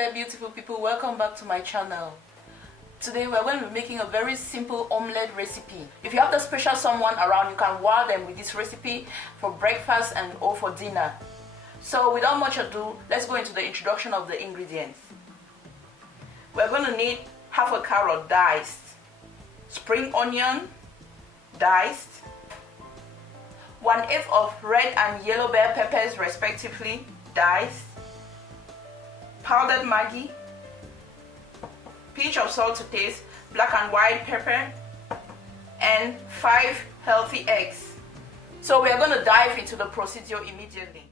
there, beautiful people. Welcome back to my channel. Today we're going to be making a very simple omelette recipe. If you have the special someone around, you can wow them with this recipe for breakfast and or for dinner. So without much ado, let's go into the introduction of the ingredients. We're going to need half a carrot diced, spring onion diced, 1/8 of red and yellow bell peppers respectively diced, powdered Maggi, pinch of salt to taste, black and white pepper, and 5 healthy eggs. So we are going to dive into the procedure immediately.